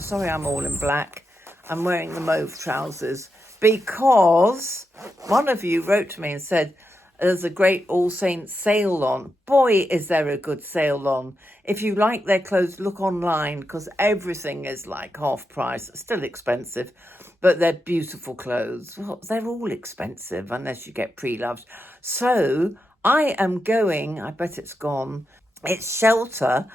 Sorry I'm all in black. I'm wearing the mauve trousers because one of you wrote to me and said there's a great All Saints sale on. Boy, is there a good sale on. If you like their clothes, look online because everything is like half price. Still expensive, but they're beautiful clothes. Well, they're all expensive unless you get pre-loved. So I am going, I bet it's gone, it's Shelter,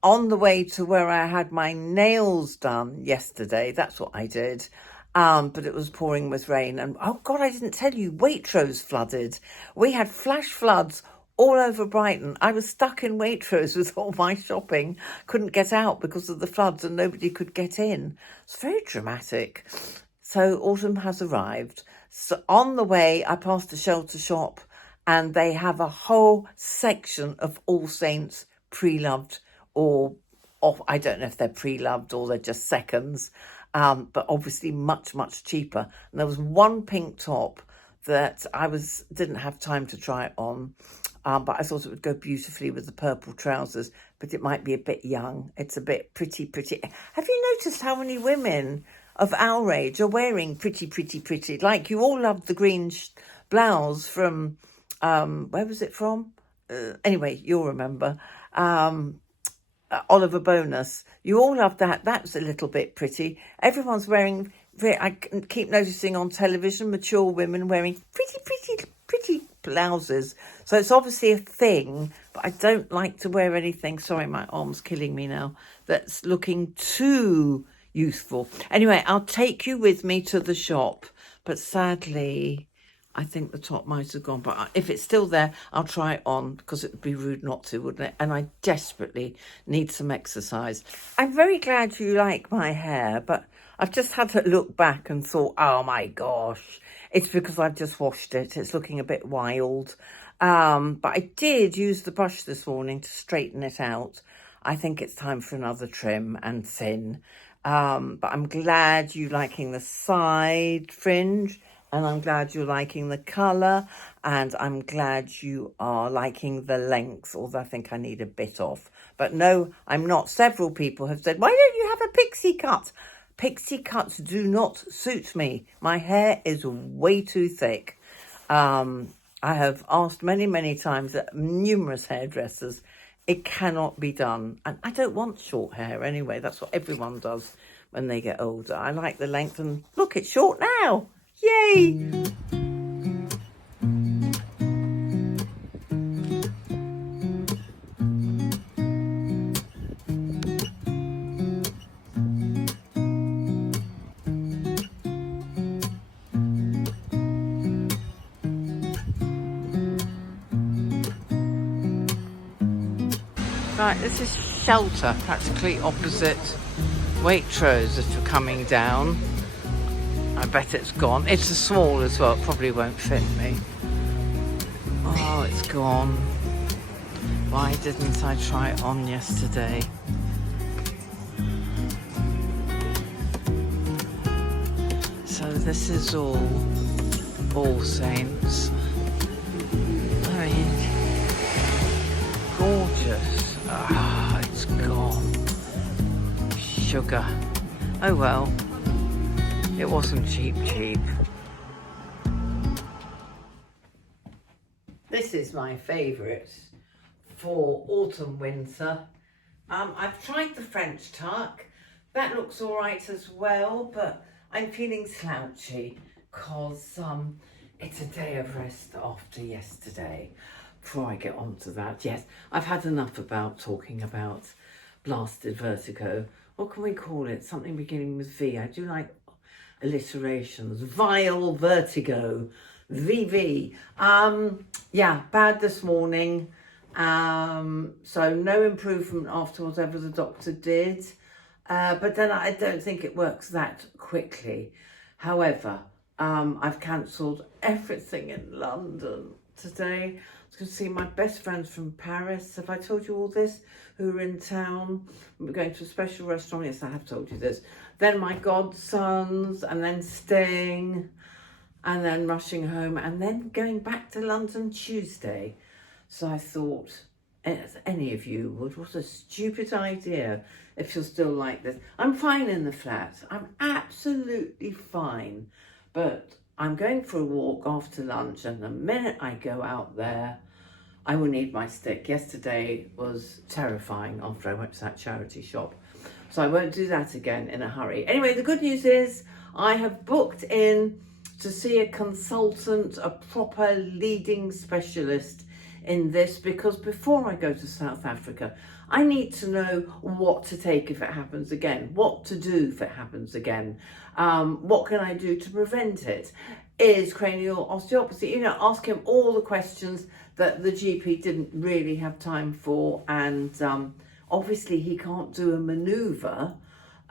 on the way to where I had my nails done yesterday. That's what I did. But it was pouring with rain. And oh God, I didn't tell you, Waitrose flooded. We had flash floods all over Brighton. I was stuck in Waitrose with all my shopping. Couldn't get out because of the floods and nobody could get in. It's very dramatic. So autumn has arrived. So on the way, I passed a Shelter shop and they have a whole section of All Saints pre-loved or off. I don't know if they're pre-loved or they're just seconds, but obviously much, much cheaper. And there was one pink top that I didn't have time to try it on, but I thought it would go beautifully with the purple trousers, but it might be a bit young. It's a bit pretty. Have you noticed how many women of our age are wearing pretty? Like you all loved the green blouse from, where was it from? Anyway, you'll remember. Oliver Bonus. You all love that. That's a little bit pretty. Everyone's wearing, I keep noticing on television, mature women wearing pretty blouses. So it's obviously a thing, but I don't like to wear anything, sorry, my arm's killing me now, that's looking too youthful. Anyway, I'll take you with me to the shop, but sadly, I think the top might have gone, but if it's still there, I'll try it on because it would be rude not to, wouldn't it? And I desperately need some exercise. I'm very glad you like my hair, but I've just had to look back and thought, oh my gosh, it's because I've just washed it. It's looking a bit wild. But I did use the brush this morning to straighten it out. I think it's time for another trim and thin. But I'm glad you're liking the side fringe. And I'm glad you're liking the colour, and I'm glad you are liking the length, although I think I need a bit off. But no, I'm not. Several people have said, why don't you have a pixie cut? Pixie cuts do not suit me. My hair is way too thick. I have asked many times at numerous hairdressers. It cannot be done. And I don't want short hair anyway. That's what everyone does when they get older. I like the length, and look, it's short now. Yay! Right, this is Shelter, practically opposite Waitrose if you're coming down. I bet it's gone. It's a small as well. It probably won't fit me. Oh, it's gone. Why didn't I try it on yesterday? So this is all Saints. I mean, gorgeous. Ah, it's gone. Sugar. Oh well. It wasn't cheap. This is my favourite for autumn winter. I've tried the French tuck. That looks all right as well, but I'm feeling slouchy because it's a day of rest after yesterday. Before I get on to that, yes, I've had enough about talking about blasted vertigo. What can we call it? Something beginning with V. I do like alliterations. Vile vertigo. VV. Yeah, bad this morning. So no improvement after whatever the doctor did. But then I don't think it works that quickly. However, I've cancelled everything in London today. I was going to see my best friends from Paris. Have I told you all this? Who are in town. We're going to a special restaurant. Yes, I have told you this. Then my godsons, and then staying, and then rushing home, and then going back to London Tuesday. So I thought, as any of you would. What a stupid idea if you're still like this. I'm fine in the flat. I'm absolutely fine. But I'm going for a walk after lunch, and the minute I go out there, I will need my stick. Yesterday was terrifying after I went to that charity shop. So I won't do that again in a hurry. Anyway, the good news is I have booked in to see a consultant, a proper leading specialist in this, because before I go to South Africa, I need to know what to take if it happens again, what to do if it happens again, what can I do to prevent it, is cranial osteopathy, you know, ask him all the questions that the GP didn't really have time for, and obviously he can't do a manoeuvre,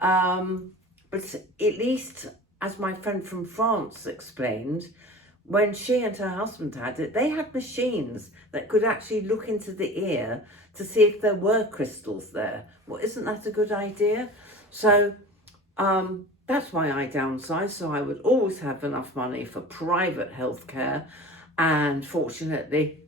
but at least, as my friend from France explained, when she and her husband had it, they had machines that could actually look into the ear to see if there were crystals there. Well, isn't that a good idea? So that's why I downsized, so I would always have enough money for private healthcare, and fortunately,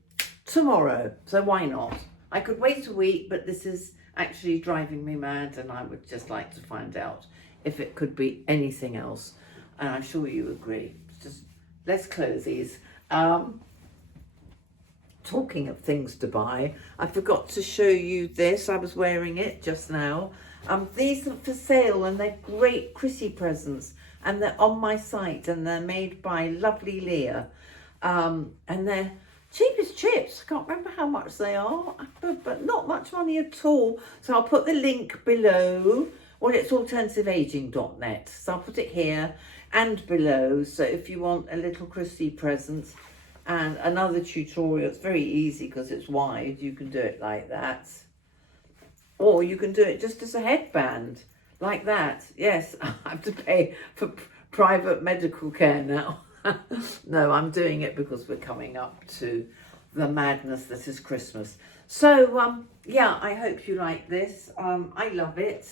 tomorrow. So why not? I could wait a week, but this is actually driving me mad, and I would just like to find out if it could be anything else. And I'm sure you agree. Just let's close these. Talking of things to buy, I forgot to show you this. I was wearing it just now. These are for sale, and they're great Chrissy presents, and they're on my site, and they're made by lovely Leah, and they're cheap as chips. I can't remember how much they are, but not much money at all. So I'll put the link below. Well, it's alternativeaging.net, so I'll put it here and below. So if you want a little Chrissy present and another tutorial, it's very easy because it's wide. You can do it like that, or you can do it just as a headband like that. Yes, I have to pay for private medical care now. No, I'm doing it because we're coming up to the madness that is Christmas. So yeah, I hope you like this. I love it.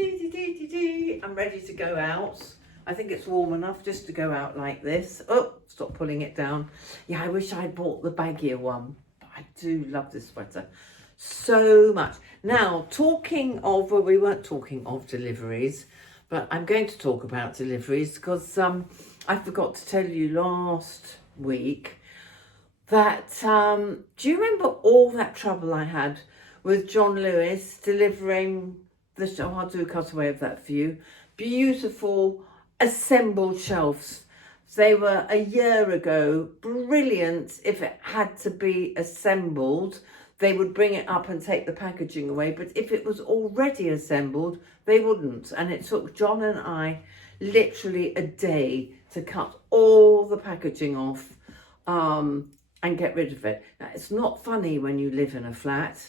I'm ready to go out. I think it's warm enough just to go out like this. Oh, stop pulling it down. Yeah, I wish I'd bought the baggier one, but I do love this sweater so much. Now, talking of, well, we weren't talking of deliveries, but I'm going to talk about deliveries because I forgot to tell you last week that, do you remember all that trouble I had with John Lewis delivering the, oh, I'll do a cutaway of that for you, beautiful assembled shelves. They were a year ago, brilliant. If it had to be assembled, they would bring it up and take the packaging away, but if it was already assembled, they wouldn't. And it took John and I literally a day to cut all the packaging off and get rid of it. Now, it's not funny when you live in a flat.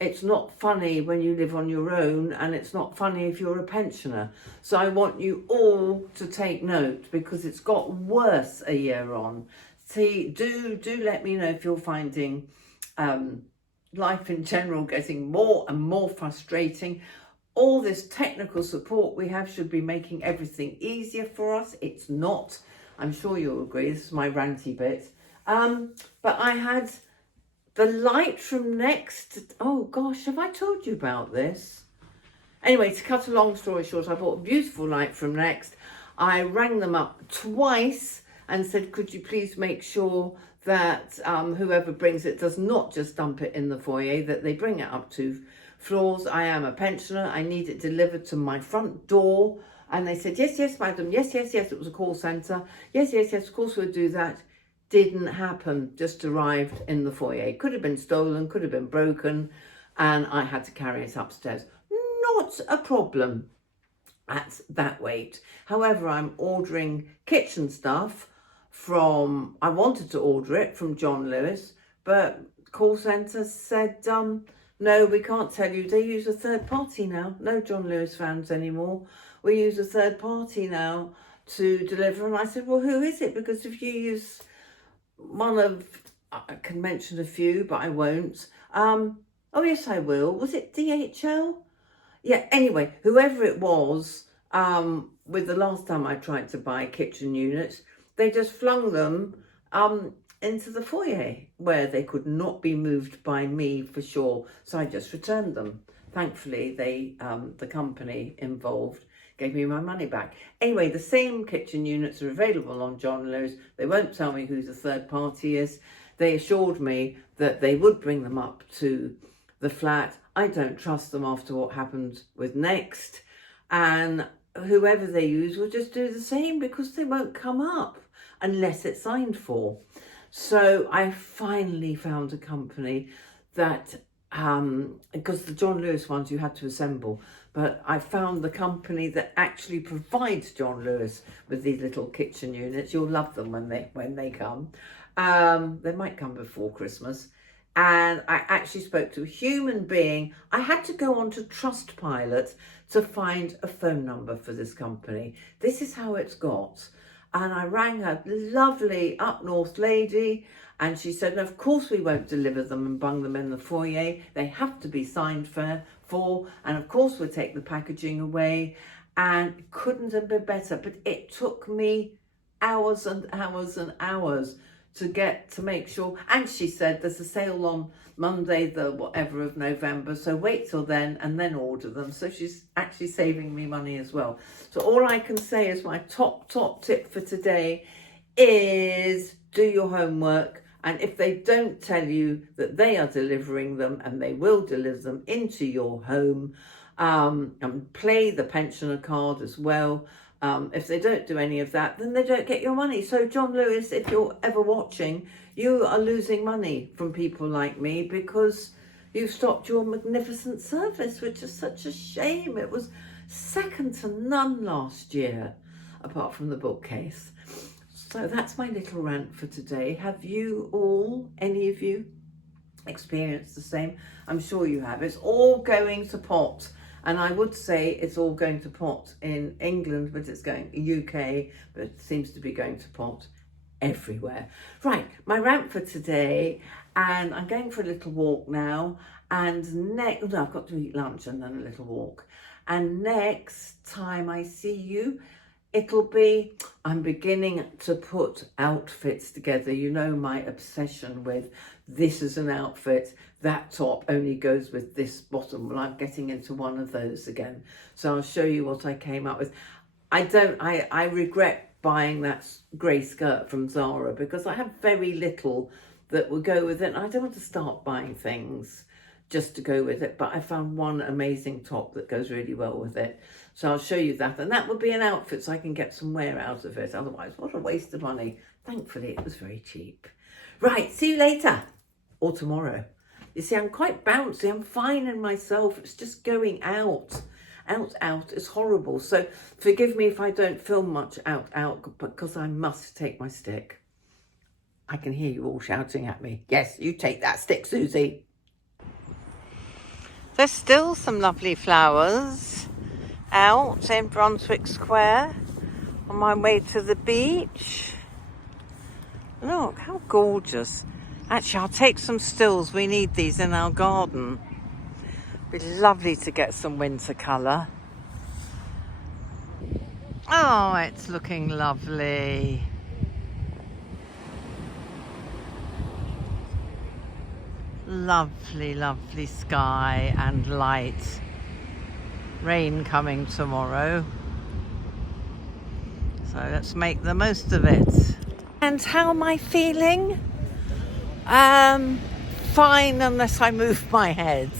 It's not funny when you live on your own, and it's not funny if you're a pensioner. So I want you all to take note, because it's got worse a year on. See, do let me know if you're finding life in general getting more and more frustrating. All this technical support we have should be making everything easier for us. It's not. I'm sure you'll agree. This is my ranty bit. But I had the light from Next. Oh gosh, have I told you about this? Anyway, to cut a long story short, I bought a beautiful light from Next. I rang them up twice and said, could you please make sure that whoever brings it does not just dump it in the foyer, that they bring it up 2 floors. I am a pensioner. I need it delivered to my front door. And they said, yes, yes, madam. Yes, yes, yes. It was a call centre. Yes, yes, yes. Of course we'll do that. Didn't happen. Just arrived in the foyer. Could have been stolen, could have been broken, and I had to carry it upstairs. Not a problem at that weight. However, I'm ordering kitchen stuff from, I wanted to order it from John Lewis, but call centre said, no, we can't tell you. They use a third party now. No John Lewis fans anymore. We use a third party now to deliver. And I said, well, who is it? Because if you use one of, I can mention a few, but I won't. Oh, yes, I will. Was it DHL? Yeah, anyway, whoever it was, with the last time I tried to buy kitchen units, they just flung them into the foyer where they could not be moved by me for sure. So I just returned them. Thankfully, the company involved gave me my money back. Anyway, the same kitchen units are available on John Lewis. They won't tell me who the third party is. They assured me that they would bring them up to the flat. I don't trust them after what happened with Next. And whoever they use will just do the same because they won't come up unless it's signed for. So I finally found a company that, because the John Lewis ones you had to assemble, but I found the company that actually provides John Lewis with these little kitchen units. You'll love them when they come. They might come before Christmas. And I actually spoke to a human being. I had to go on to Trustpilot to find a phone number for this company. This is how it's got. And I rang a lovely up north lady, and she said, of course we won't deliver them and bung them in the foyer. They have to be signed for, and of course we'll take the packaging away. And it couldn't have been better, but it took me hours and hours and hours to make sure. And she said there's a sale on Monday the whatever of November, so wait till then and then order them. So she's actually saving me money as well. So all I can say is my top tip for today is do your homework, and if they don't tell you that they are delivering them, and they will deliver them into your home, and play the pensioner card as well. If they don't do any of that, then they don't get your money. So John Lewis, if you're ever watching, you are losing money from people like me because you've stopped your magnificent service, which is such a shame. It was second to none last year, apart from the bookcase. So that's my little rant for today. Have you all, any of you, experienced the same? I'm sure you have. It's all going to pot. And I would say it's all going to pot in England, but it's going UK, but it seems to be going to pot everywhere. Right, my rant for today, and I'm going for a little walk now. And I've got to eat lunch and then a little walk. And next time I see you, it'll be, I'm beginning to put outfits together. You know my obsession with this is an outfit, that top only goes with this bottom. Well, I'm getting into one of those again. So I'll show you what I came up with. I regret buying that grey skirt from Zara because I have very little that will go with it. I don't want to start buying things just to go with it, but I found one amazing top that goes really well with it. So I'll show you that, and that would be an outfit so I can get some wear out of it. Otherwise, what a waste of money. Thankfully, it was very cheap. Right, see you later, or tomorrow. You see, I'm quite bouncy. I'm fine in myself. It's just going out. Out is horrible. So forgive me if I don't film much out, because I must take my stick. I can hear you all shouting at me. Yes, you take that stick, Suzi. There's still some lovely flowers out in Brunswick Square on my way to the beach. Look, how gorgeous. Actually, I'll take some stills. We need these in our garden. It'd be lovely to get some winter colour. Oh, it's looking lovely. Lovely, lovely sky and light. Rain coming tomorrow. So let's make the most of it. And how am I feeling? Fine, unless I move my head.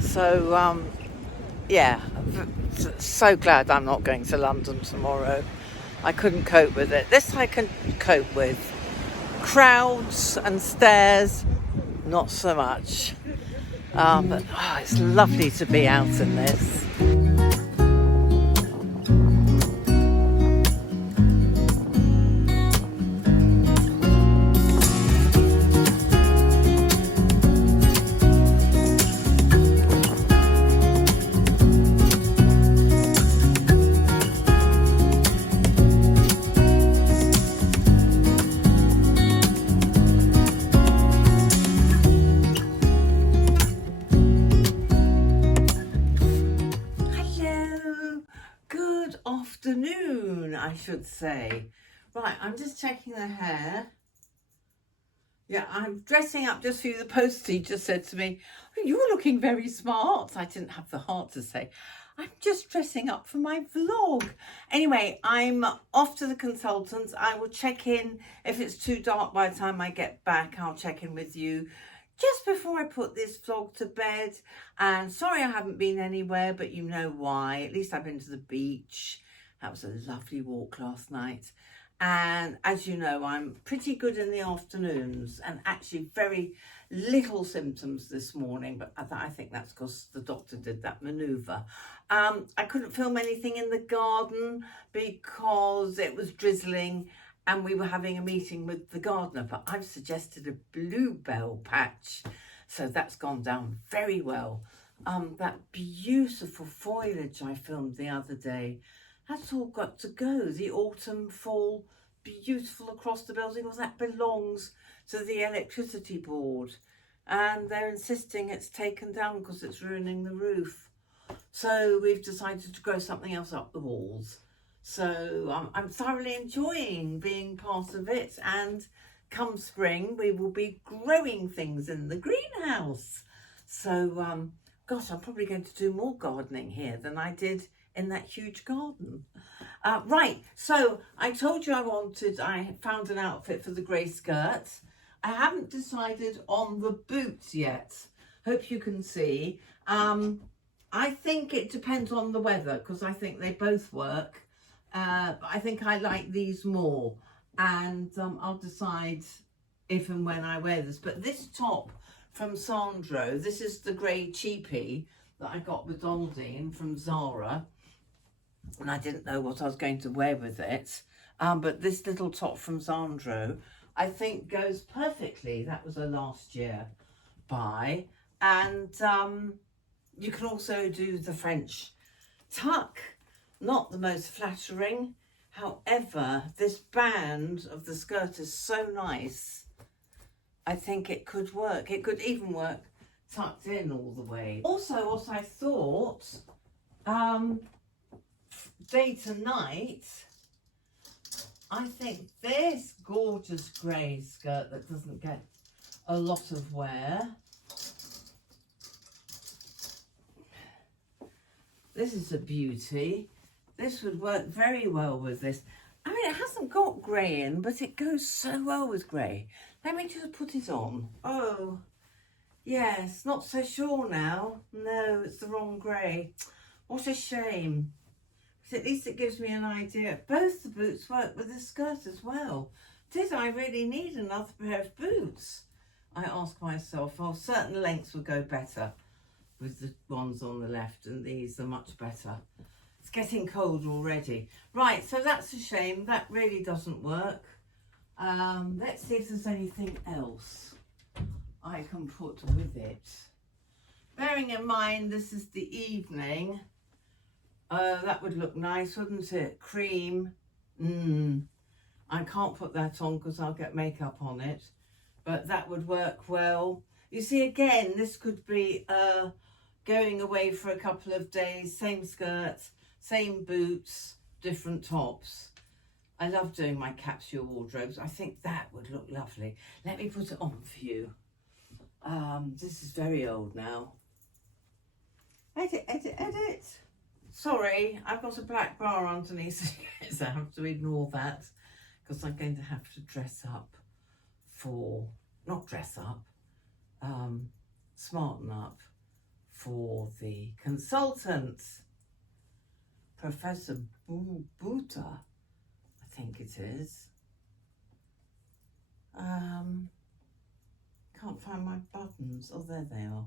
So, yeah, so glad I'm not going to London tomorrow. I couldn't cope with it. This I can cope with. Crowds and stairs, not so much. But it's lovely to be out in this. Afternoon, I should say. Right, I'm just checking the hair. Yeah, I'm dressing up just for you. The postie just said to me, "Oh, you're looking very smart." I didn't have the heart to say, "I'm just dressing up for my vlog." Anyway, I'm off to the consultants. I will check in. If it's too dark by the time I get back, I'll check in with you just before I put this vlog to bed. And sorry I haven't been anywhere, but you know why. At least I've been to the beach. That was a lovely walk last night. And as you know, I'm pretty good in the afternoons and actually very little symptoms this morning, but I think that's because the doctor did that manoeuvre. I couldn't film anything in the garden because it was drizzling and we were having a meeting with the gardener, but I've suggested a bluebell patch, so that's gone down very well. That beautiful foliage I filmed the other day, that's all got to go. The autumn, fall, beautiful across the building, well, that belongs to the electricity board. And they're insisting it's taken down because it's ruining the roof. So we've decided to grow something else up the walls. So I'm thoroughly enjoying being part of it. And come spring, we will be growing things in the greenhouse. So, gosh, I'm probably going to do more gardening here than I did in that huge garden. Right, so I told you I found an outfit for the grey skirt. I haven't decided on the boots yet. Hope you can see. I think it depends on the weather because I think they both work. But I think I like these more, and I'll decide if and when I wear this. But this top from Sandro, this is the grey cheapie that I got with Donaldine from Zara. And I didn't know what I was going to wear with it. But this little top from Sandro, I think goes perfectly. That was a last year buy. And you can also do the French tuck. Not the most flattering. However, this band of the skirt is so nice. I think it could work. It could even work tucked in all the way. Also, what I thought, day to night, I think this gorgeous grey skirt that doesn't get a lot of wear. This is a beauty. This would work very well with this. I mean, it hasn't got grey in, but it goes so well with grey. Let me just put it on. Oh, yes, not so sure now. No, it's the wrong grey. What a shame. At least it gives me an idea. Both the boots work with the skirt as well. Did I really need another pair of boots? I ask myself. Oh, certain lengths would go better with the ones on the left, and these are much better. It's getting cold already. Right, so that's a shame. That really doesn't work. Let's see if there's anything else I can put with it. Bearing in mind this is the evening, that would look nice, wouldn't it? Cream. I can't put that on because I'll get makeup on it, but that would work well. You see, again, this could be going away for a couple of days, same skirt, same boots, different tops. I love doing my capsule wardrobes. I think that would look lovely. Let me put it on for you. This is very old now. Edit, edit, edit. Sorry, I've got a black bar underneath, so I have to ignore that because I'm going to have to dress up for, not dress up, smarten up for the consultant, Professor Buta, I think it is. Can't find my buttons. Oh, there they are.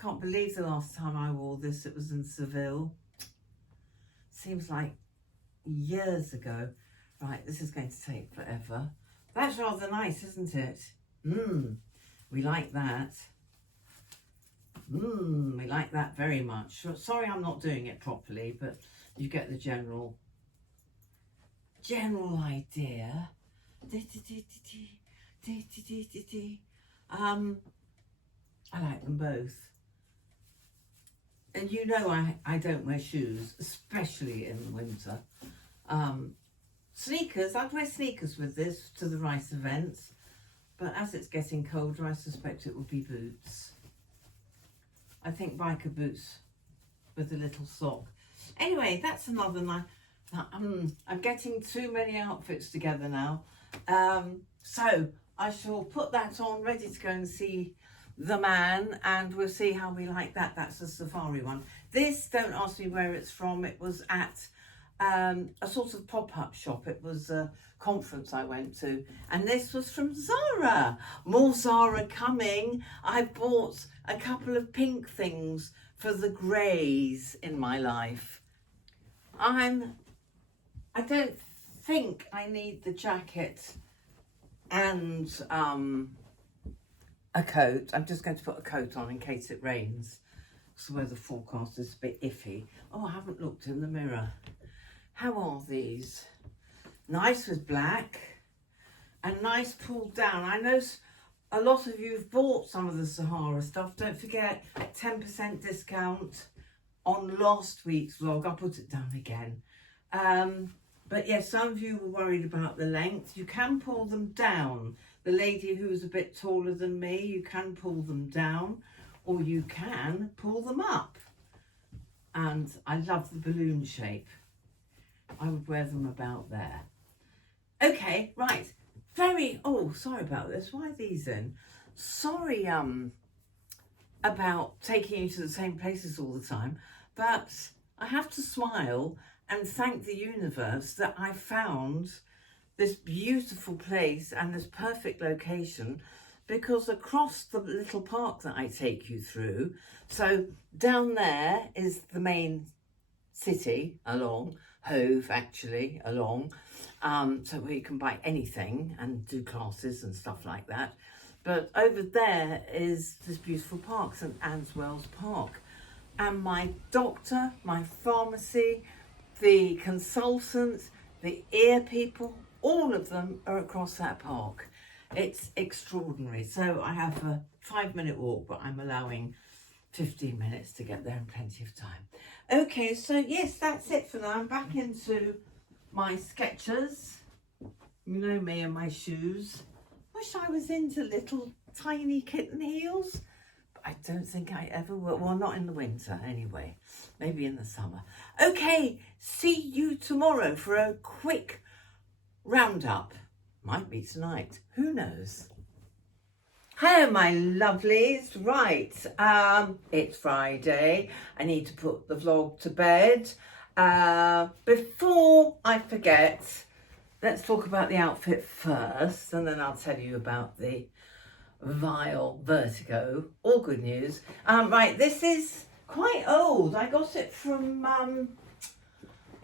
Can't believe the last time I wore this, it was in Seville. Seems like years ago. Right, this is going to take forever. That's rather nice, isn't it? We like that. We like that very much. Sorry I'm not doing it properly, but you get the general idea. I like them both. And you know I don't wear shoes, especially in the winter. Sneakers, I'd wear sneakers with this to the rice events, But as it's getting colder, I suspect it will be boots. I think biker boots with a little sock. Anyway, that's another night. I'm getting too many outfits together now. So I shall put that on, ready to go and see the man, and we'll see how we like that. That's a safari one. This, don't ask me where it's from. It was at a sort of pop-up shop. It was a conference I went to, and this was from Zara. More Zara coming. I bought a couple of pink things for the greys in my life. I don't think I need the jacket and a coat. I'm just going to put a coat on in case it rains. So where the forecast is a bit iffy. Oh, I haven't looked in the mirror. How are these? Nice with black and nice pulled down. I know a lot of you have bought some of the Sahara stuff. Don't forget, 10% discount on last week's vlog. I'll put it down again. But yes, some of you were worried about the length. You can pull them down. The lady who is a bit taller than me, you can pull them down, or you can pull them up. And I love the balloon shape. I would wear them about there. Okay, right. Oh, sorry about this. Why are these in? Sorry about taking you to the same places all the time, but I have to smile and thank the universe that I found this beautiful place and this perfect location, because across the little park that I take you through, so down there is the main city, along Hove actually, along, so where you can buy anything and do classes and stuff like that. But over there is this beautiful park, St Anne's Wells Park, and my doctor, my pharmacy, the consultants, the ear people, all of them are across that park. It's extraordinary. So I have a 5-minute walk, but I'm allowing 15 minutes to get there in plenty of time. Okay, so yes, that's it for now. I'm back into my Skechers. You know me and my shoes. Wish I was into little tiny kitten heels. I don't think I ever will. Well, not in the winter anyway. Maybe in the summer. Okay, see you tomorrow for a quick roundup. Might be tonight. Who knows? Hello, my lovelies. Right, it's Friday. I need to put the vlog to bed. Before I forget, let's talk about the outfit first, and then I'll tell you about the vile vertigo. All good news. Right, this is quite old. I got it from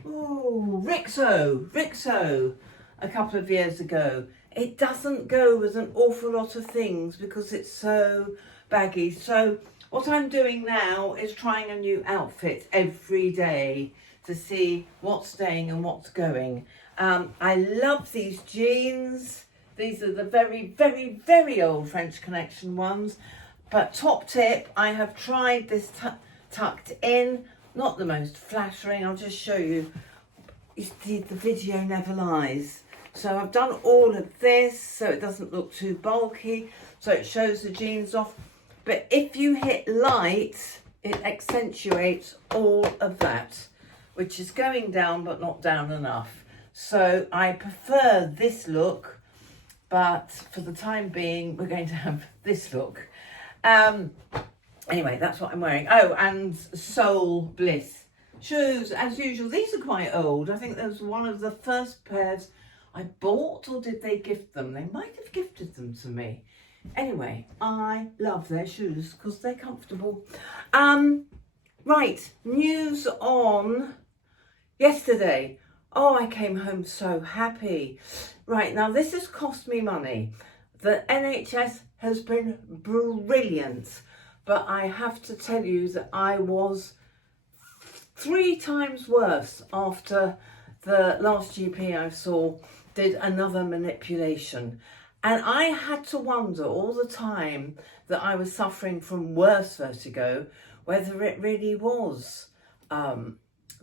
Rixo a couple of years ago. It doesn't go with an awful lot of things because it's so baggy. So what I'm doing now is trying a new outfit every day to see what's staying and what's going. I love these jeans. These are the very, very, very old French Connection ones. But top tip, I have tried this tucked in. Not the most flattering. I'll just show you. You see, the video never lies. So I've done all of this so it doesn't look too bulky. So it shows the jeans off. But if you hit light, it accentuates all of that, which is going down but not down enough. So I prefer this look, but for the time being, we're going to have this look. Anyway, that's what I'm wearing. Oh, and Soul Bliss shoes, as usual. These are quite old. I think that was one of the first pairs I bought, or did they gift them? They might have gifted them to me. Anyway, I love their shoes because they're comfortable. Right, news on yesterday. Oh, I came home so happy. Right, now this has cost me money. The NHS has been brilliant, but I have to tell you that I was 3 times worse after the last GP I saw did another manipulation. And I had to wonder all the time that I was suffering from worse vertigo, whether it really was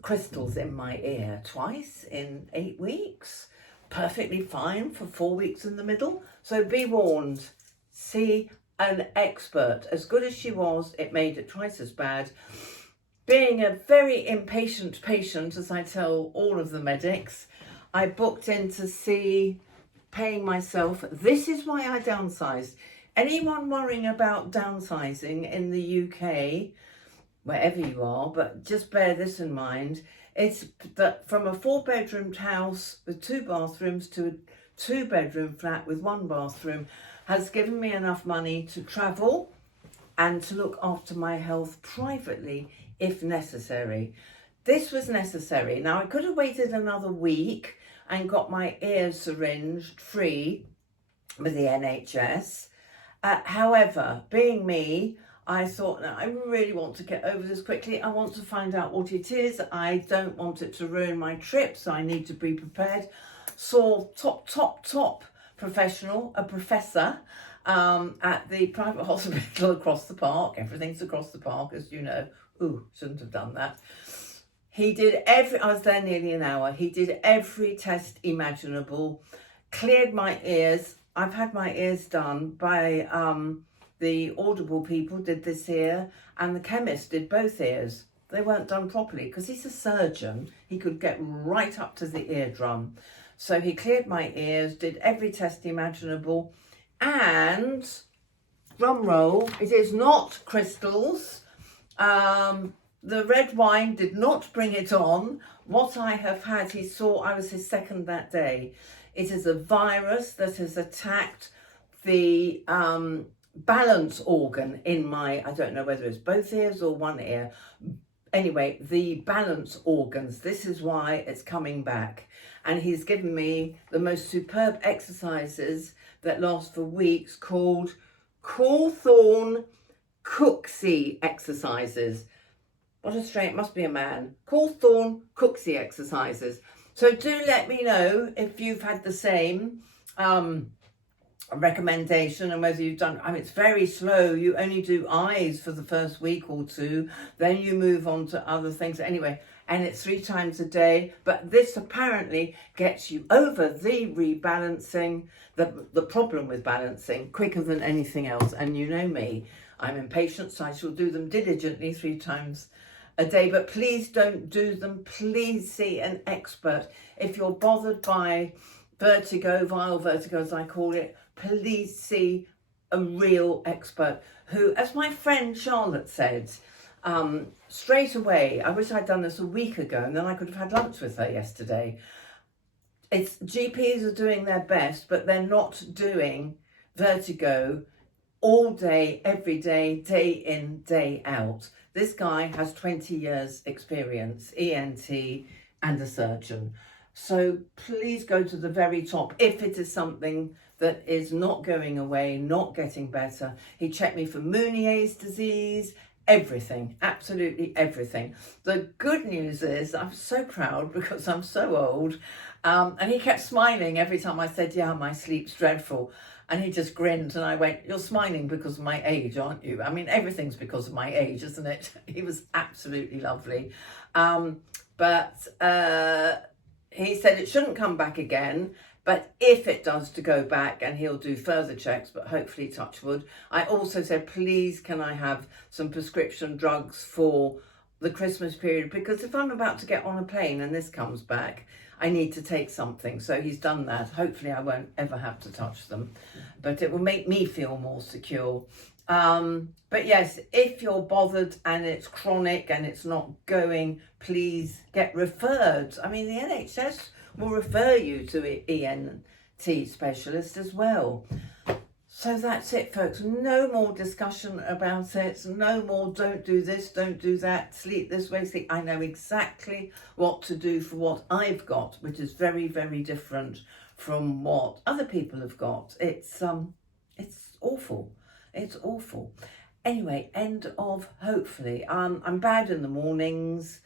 crystals in my ear twice in 8 weeks, perfectly fine for 4 weeks in the middle. So be warned, see an expert. As good as she was, it made it twice as bad. Being a very impatient patient, as I tell all of the medics, I booked in to see, paying myself. This is why I downsized. Anyone worrying about downsizing in the UK, wherever you are, but just bear this in mind. It's that from a 4-bedroomed house with 2 bathrooms to a 2-bedroom flat with 1 bathroom has given me enough money to travel and to look after my health privately if necessary. This was necessary. Now, I could have waited another week and got my ears syringed free with the NHS. However, being me, I thought, no, I really want to get over this quickly. I want to find out what it is. I don't want it to ruin my trip, so I need to be prepared. Saw top professional, a professor, at the private hospital across the park. Everything's across the park, as you know. Ooh, shouldn't have done that. He did I was there nearly an hour. He did every test imaginable, cleared my ears. I've had my ears done by the audible people, did this ear, and the chemist did both ears. They weren't done properly because he's a surgeon. He could get right up to the eardrum. So he cleared my ears, did every test imaginable, and drum roll, it is not crystals. The red wine did not bring it on. What I have had, he saw I was his second that day. It is a virus that has attacked the balance organ in my, I don't know whether it's both ears or one ear. Anyway, the balance organs. This is why it's coming back. And he's given me the most superb exercises that last for weeks called Cawthorne Cooksey exercises. What a strange, it must be a man. Cawthorne Cooksey exercises. So do let me know if you've had the same recommendation and whether you've done, I mean, it's very slow. You only do eyes for the first week or two, then you move on to other things. Anyway, and it's 3 times a day, but this apparently gets you over the rebalancing, the problem with balancing quicker than anything else. And you know me, I'm impatient, so I shall do them diligently 3 times a day, but please don't do them. Please see an expert. If you're bothered by vertigo, vile vertigo as I call it, please see a real expert who, as my friend Charlotte said, straight away, I wish I'd done this a week ago and then I could have had lunch with her yesterday. It's GPs are doing their best, but they're not doing vertigo all day, every day, day in, day out. This guy has 20 years experience, ENT and a surgeon. So please go to the very top if it is something that is not going away, not getting better. He checked me for Meunier's disease, everything, absolutely everything. The good news is I'm so proud because I'm so old. And he kept smiling every time I said, yeah, my sleep's dreadful. And he just grinned and I went, you're smiling because of my age, aren't you? I mean, everything's because of my age, isn't it? He was absolutely lovely. But he said it shouldn't come back again. But if it does to go back, and he'll do further checks, but hopefully touch wood. I also said, please, can I have some prescription drugs for the Christmas period? Because if I'm about to get on a plane and this comes back, I need to take something. So he's done that. Hopefully I won't ever have to touch them, but it will make me feel more secure. But yes, if you're bothered and it's chronic and it's not going, please get referred. I mean, the NHS will refer you to an ENT specialist as well. So that's it, folks. No more discussion about it. No more don't do this, don't do that, sleep this way, sleep. I know exactly what to do for what I've got, which is very, very different from what other people have got. It's awful. It's awful. Anyway, end of hopefully. I'm bad in the mornings.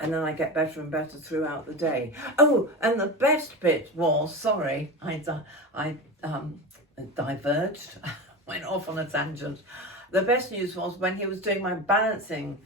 And then I get better and better throughout the day. Oh, and the best bit was, sorry, I diverged, went off on a tangent. The best news was when he was doing my balancing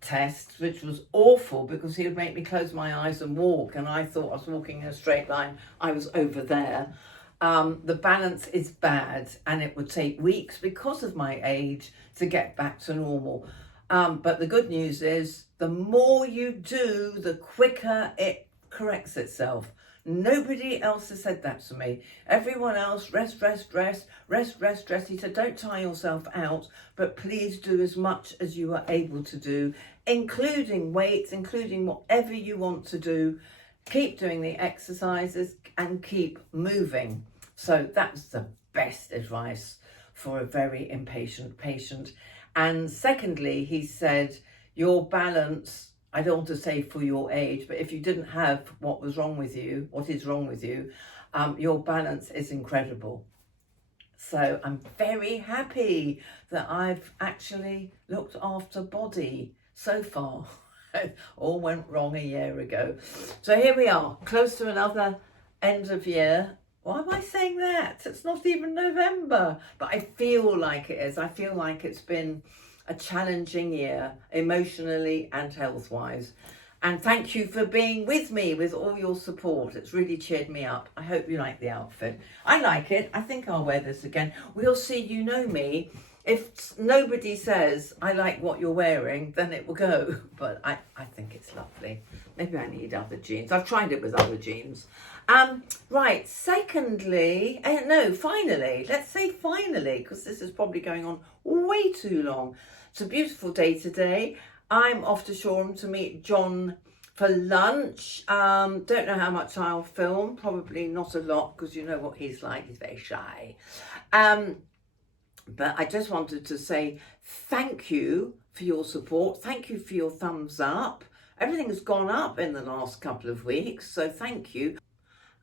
test, which was awful because he would make me close my eyes and walk, and I thought I was walking in a straight line. I was over there. The balance is bad, and it would take weeks because of my age to get back to normal. But the good news is the more you do, the quicker it corrects itself. Nobody else has said that to me. Everyone else, rest, rest, rest, rest, rest, rest. He said, don't tire yourself out, but please do as much as you are able to do, including weights, including whatever you want to do. Keep doing the exercises and keep moving. So that's the best advice for a very impatient patient. And secondly, he said, your balance, I don't want to say for your age, but if you didn't have what is wrong with you, your balance is incredible. So I'm very happy that I've actually looked after body so far. All went wrong a year ago. So here we are, close to another end of year. Why am I saying that? It's not even November, but I feel like it is. I feel like it's been a challenging year, emotionally and health-wise. And thank you for being with me with all your support. It's really cheered me up. I hope you like the outfit. I like it. I think I'll wear this again. We'll see. You know me. If nobody says I like what you're wearing, then it will go. But I think it's lovely. Maybe I need other jeans. I've tried it with other jeans. Right, secondly, finally, let's say finally, because this is probably going on way too long. It's a beautiful day today. I'm off to Shoreham to meet John for lunch. Don't know how much I'll film, probably not a lot, because you know what he's like, he's very shy. But I just wanted to say thank you for your support. Thank you for your thumbs up. Everything has gone up in the last couple of weeks, so thank you.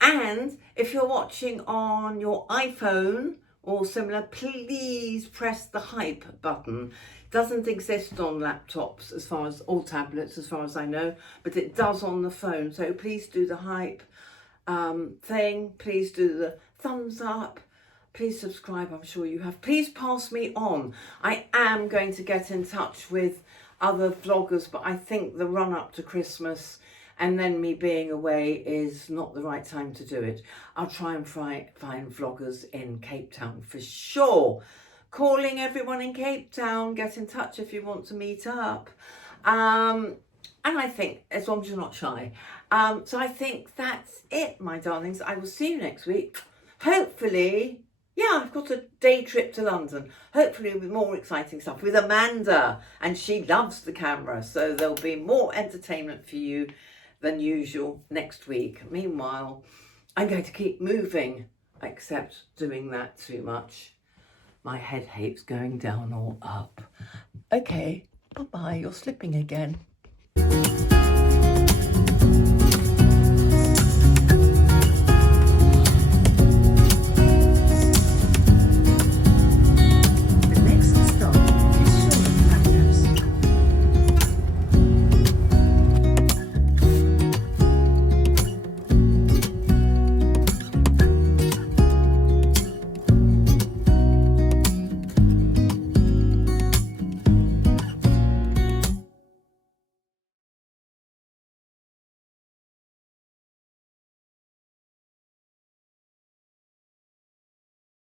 And if you're watching on your iPhone or similar, please press the hype button. It doesn't exist on laptops or tablets as far as I know, but it does on the phone. So please do the hype thing. Please do the thumbs up. Please subscribe, I'm sure you have. Please pass me on. I am going to get in touch with other vloggers, but I think the run up to Christmas and then me being away is not the right time to do it. I'll try and find vloggers in Cape Town for sure. Calling everyone in Cape Town, get in touch if you want to meet up. And I think, as long as you're not shy. So I think that's it, my darlings. I will see you next week. Hopefully, yeah, I've got a day trip to London. Hopefully with more exciting stuff with Amanda. And she loves the camera. So there'll be more entertainment for you than usual next week. Meanwhile, I'm going to keep moving, except doing that too much. My head hates going down or up. Okay, bye-bye, you're slipping again.